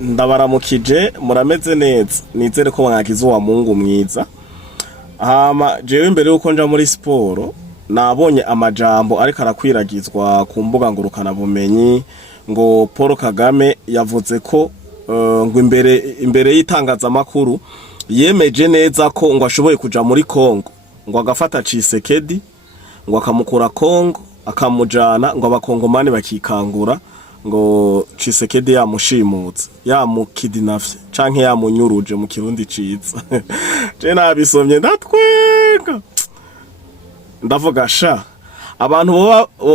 Ndabaramukije murameze neza nizere ko mwagize uwa Mungu mwiza. Jewe imbere yuko nja muri siporo nabonye amajambo ariko arakwiragizwa ku mbuga ngurukana bumenyi ngo Paul Kagame yavuze ko ngo imbere y'itangazamakuru yemeje neza ko ngo ashoboye kuja muri Kongo ngo agafata Tshisekedi ngo akamukura Kongo akamujana ngo abakongomani bakikangura ngo Tshisekedi yamushimutse yamukidinafye canke yamunyuruje mu kirundi ciza. Je nabisomye ndatwenga ndavuga sha abantu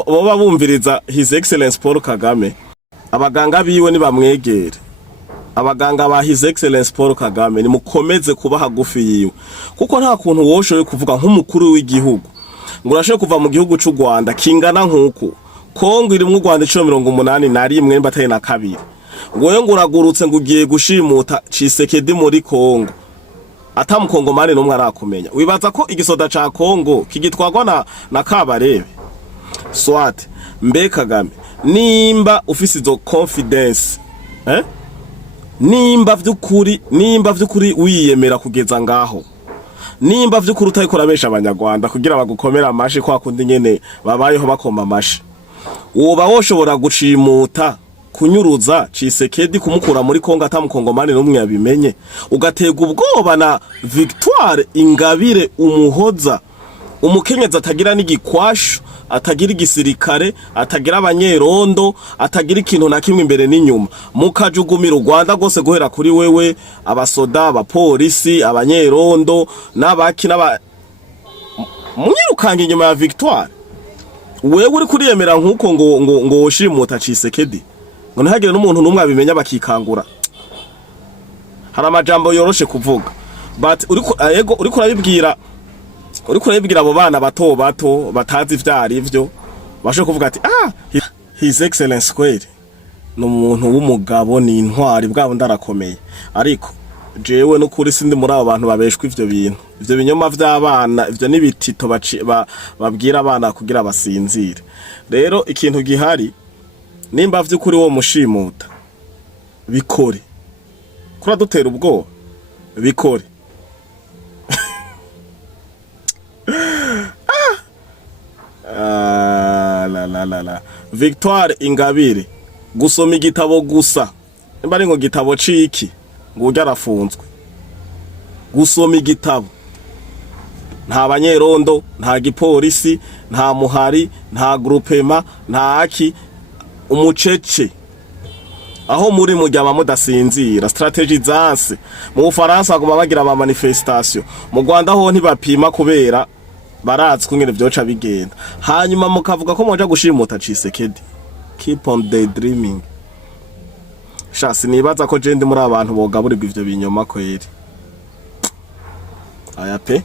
boba bumviriza His Excellence Paul Kagame, abaganga biwe ni bamwegere, abaganga ba His Excellence Paul Kagame ni mukomeze kuba hagufi yiwe, kuko nta kuntu woshoye kuvuga nk'umukuru w'igihugu ngo urashoye kuva mu gihugu c'u Rwanda kingana nk'uko Kongo iri mu Rwanda 181 bateye na kabiri ngoye nguragurutse ngo ugiye gushimuta Tshisekedi muri Kongo atamukongomani numwe arakumenya. Wibaza ko igisoda ca Kongo kigitwagwa na Kabarebe swat mbe Kagame nimba ufise izo confidence nimba vy'ukuri wiyemera kugeza ngaho, nimba vy'ukuri utayikora abesha abanyarwanda kugira bagukomera amashi kwa kundi nyene babayeho bakoma amashi, woba woshobora gushimuta kunyuruza Tshisekedi kumukura muri Kongo atamukongomani numwe yabimenye, ugatega ubwoba na Victoire Ingabire Umuhoza, umukenyeza atagira n'igikwasho, atagira igisirikare, atagira abanyerondo, atagira ikintu na kimwe imbere n'inyuma, mukajugumira u Rwanda gose guhera kuri wewe, abasoda, abapolisi, abanyerondo n'abaki munyirukanga inyuma ya Victoire. Wewe uri kuriyemera nkuko ngo ushimuta Tshisekedi ngo ntihagire n'umuntu numwe abimenya bakikangura. Hari amajambo yoroshe kuvuga, but uri kurabibwira abo bana bato batazi ivyari ivyo basho kuvuga ati His Excellence kweri no umuntu w'umugabo ni intwari bwabo ndarakomeye. Ariko jewe no kuri sindi muri abo bantu babeshwa ivyo bintu, ivyo binyoma vy'abana, ivyo nibitito babwira abana kugira basinzire. Rero ikintu gihari, nimba vy'ukuri wo mushimuta bikore, kura dutera ubwoba bikore. La Victoire Ingabire gusoma igitabo gusa, nimba ari ngo gitabo ciki ngo ujya arafunzwe, gusoma igitabo, nta banyerondo, nta gipolisi, nta muhari, nta groupema, nta aki, umucece aho muri mujyama mudasinzira, strategy zanse. Mu Bufaransa aguma bagira ama manifestation, mu Rwanda ho ntibapima kubera baratse kungene byoca bigenda, hanyuma mukavuga ko moja gushimuta Tshisekedi. Keep on daydreaming. Shasi nibaza ko je ndi muri abantu bogaburirwa ivyo binyoma kweri. Aya pe